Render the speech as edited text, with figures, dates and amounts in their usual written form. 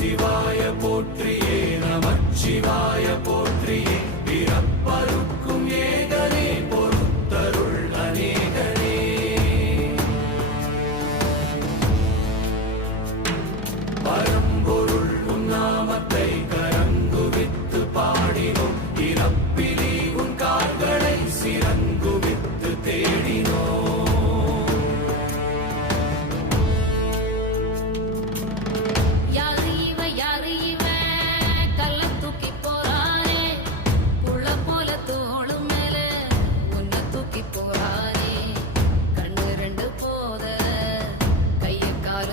சிவாய போற்றியே நமச்சிவாய போற்றியே பிறப்பருக்கும் ஏகனே பொறுத்தருள் அநேகனே பரம்பொருள் உன்னாமத்தை கரங்குவித்து பாடினோம் இறப்பிலி உன் கால்களை சிறங்குவித்து தேடினோம் போறாரே கண்ணு ரெண்டு போத கைய கால